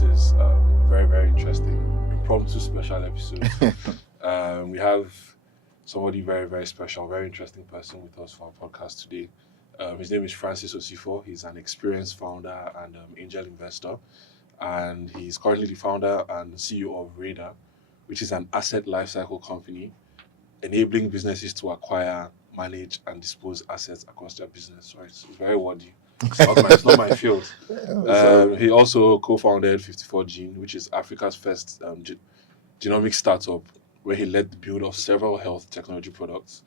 this is a very, very interesting impromptu special episode. We have somebody very, very special, very interesting person with us for our podcast today. His name is Francis Osifo. He's an experienced founder and angel investor. And he's currently the founder and CEO of Rayda, which is an asset lifecycle company enabling businesses to acquire, manage, and dispose assets across their business. So it's very wordy. It's not my field. He also co-founded 54 Gene, which is Africa's first genomic startup, where he led the build of several health technology products.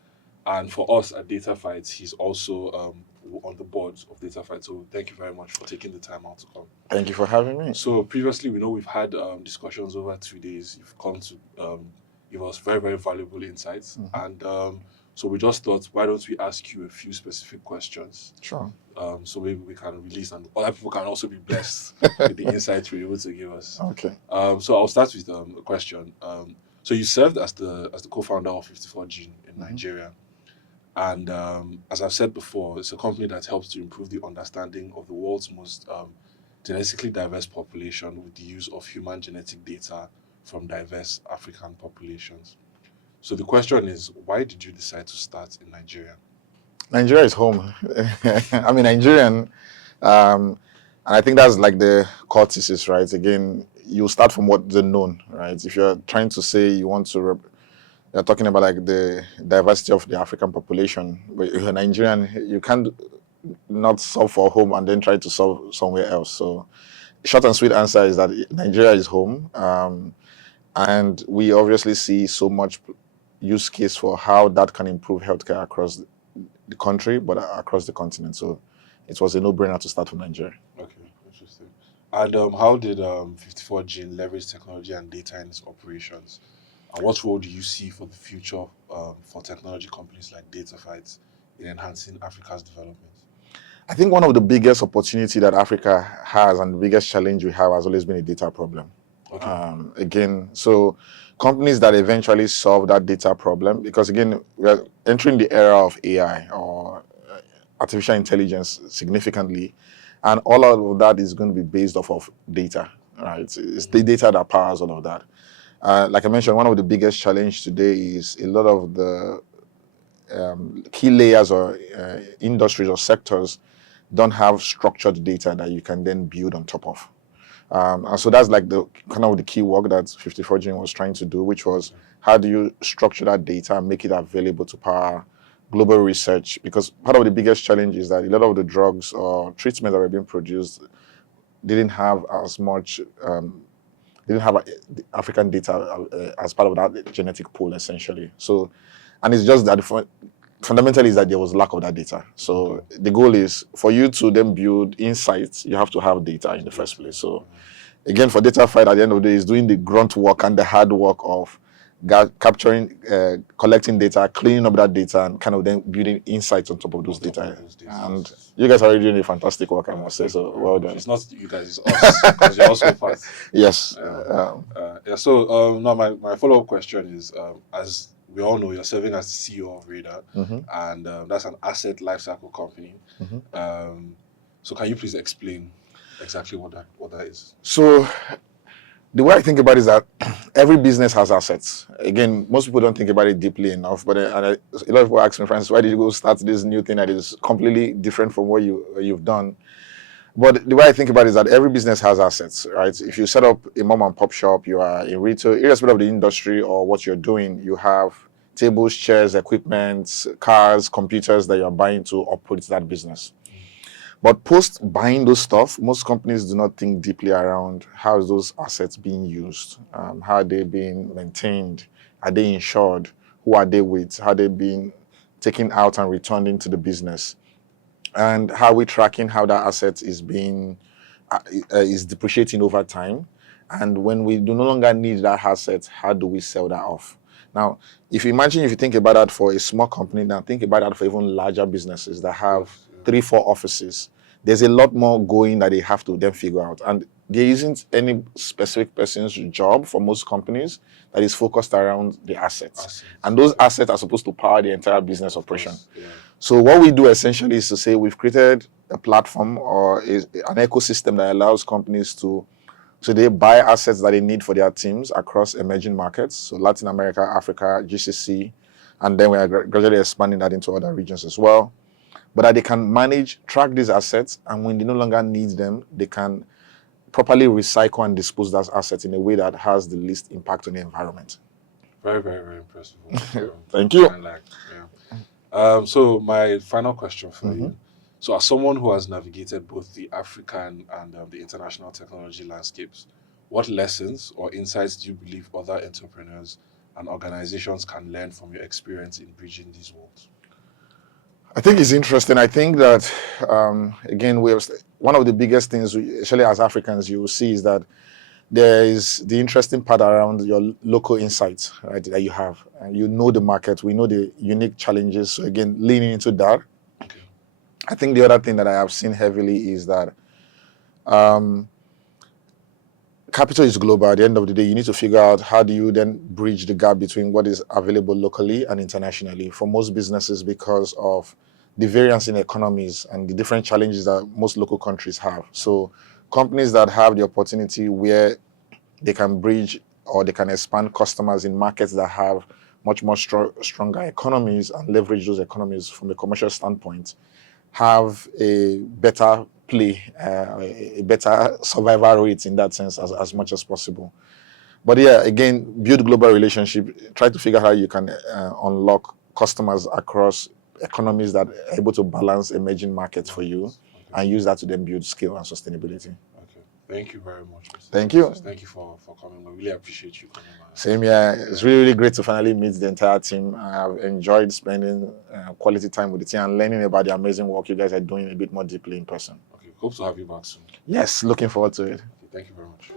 And for us at Dataphyte, he's also on the board of Dataphyte. So thank you very much for taking the time out to come. Thank you for having me. So previously, we know we've had discussions over 2 days. You've come to give us very, very valuable insights. Mm-hmm. And so we just thought, why don't we ask you a few specific questions? Sure. So maybe we can release, and other people can also be blessed with the insights you're able to give us. Okay. So I'll start with a question. So you served as the co-founder of 54 Gene in Nigeria. And as I've said before, it's a company that helps to improve the understanding of the world's most genetically diverse population with the use of human genetic data from diverse African populations. So the question is, why did you decide to start in Nigeria? Nigeria is home. I'm a Nigerian. And I think that's like the core thesis, right? Again, you start from what's known, right? If you're trying to say you want to, you're talking about like the diversity of the African population, but if you're Nigerian, you can't not solve for home and then try to solve somewhere else. So short and sweet answer is that Nigeria is home. And we obviously see so much use case for how that can improve healthcare across the country, but across the continent. So it was a no-brainer to start from Nigeria. Okay, interesting. And how did 54 Gene leverage technology and data in its operations? And what role do you see for the future for technology companies like Dataphyte in enhancing Africa's development? I think one of the biggest opportunity that Africa has and the biggest challenge we have has always been a data problem. Okay. So companies that eventually solve that data problem, because again, we're entering the era of AI or artificial intelligence significantly, and all of that is going to be based off of data, right? It's the data that powers all of that. Like I mentioned, one of the biggest challenge today is a lot of the key layers or industries or sectors don't have structured data that you can then build on top of. And so that's like the kind of the key work that 54 Gene was trying to do, which was how do you structure that data and make it available to power global research? Because part of the biggest challenge is that a lot of the drugs or treatments that were being produced didn't have as much, didn't have African data as part of that genetic pool, essentially. So, and it's just that fundamentally is that there was lack of that data. So the goal is for you to then build insights, you have to have data in the first place. So again, for Dataphyte at the end of the day is doing the grunt work and the hard work of capturing, collecting data, cleaning up that data, and kind of then building insights on top of those data. And you guys are already doing a fantastic work, I must say. So well done. It's not you guys, it's us, because you're also part. Yes. So now my follow-up question is, as we all know, you're serving as the CEO of Rayda, and that's an asset lifecycle company. So can you please explain exactly what that is? So the way I think about it is that every business has assets. Again, most people don't think about it deeply enough, but a lot of people ask me, Francis, why did you go start this new thing that is completely different from what you've done? But the way I think about it is that every business has assets, right? If you set up a mom and pop shop, you are in retail, irrespective of the industry or what you're doing, you have tables, chairs, equipment, cars, computers that you're buying to operate that business. But post buying those stuff, most companies do not think deeply around how is those assets being used, how are they being maintained, are they insured, who are they with, how are they being taken out and returned into the business, and how are we tracking how that asset is being is depreciating over time, and when we do no longer need that asset, how do we sell that off? Now, if you think about that for a small company, now think about that for even larger businesses that have 3-4 offices. There's a lot more going that they have to then figure out. And there isn't any specific person's job for most companies that is focused around the assets. And those assets are supposed to power the entire business operation. So what we do essentially is to say we've created a platform or an ecosystem that allows companies to So they buy assets that they need for their teams across emerging markets, so Latin America, Africa, GCC, and then we are gradually expanding that into other regions as well. But that they can track these assets, and when they no longer need them, they can properly recycle and dispose those assets in a way that has the least impact on the environment. Very, very, very impressive. Thank you. So my final question for you. So as someone who has navigated both the African and the international technology landscapes, what lessons or insights do you believe other entrepreneurs and organizations can learn from your experience in bridging these worlds? I think it's interesting. I think that, again, one of the biggest things, especially as Africans, you will see is that there is the interesting part around your local insights, right, that you have. And you know the market, we know the unique challenges. So again, leaning into that. Okay. I think the other thing that I have seen heavily is that capital is global. At the end of the day, you need to figure out how do you then bridge the gap between what is available locally and internationally for most businesses, because of the variance in economies and the different challenges that most local countries have. So companies that have the opportunity where they can bridge or they can expand customers in markets that have much more stronger economies and leverage those economies from a commercial standpoint have a better play, a better survival rate in that sense as much as possible. But yeah, again, build global relationship, try to figure out how you can unlock customers across economies that are able to balance emerging markets for you, and use that to then build scale and sustainability. Okay. Thank you very much, Mr. Thank you. Thank you for coming. I really appreciate you coming. Same here. It's really, really great to finally meet the entire team. I've enjoyed spending quality time with the team and learning about the amazing work you guys are doing a bit more deeply in person. Okay. Hope to have you back soon. Yes, looking forward to it. Okay, thank you very much.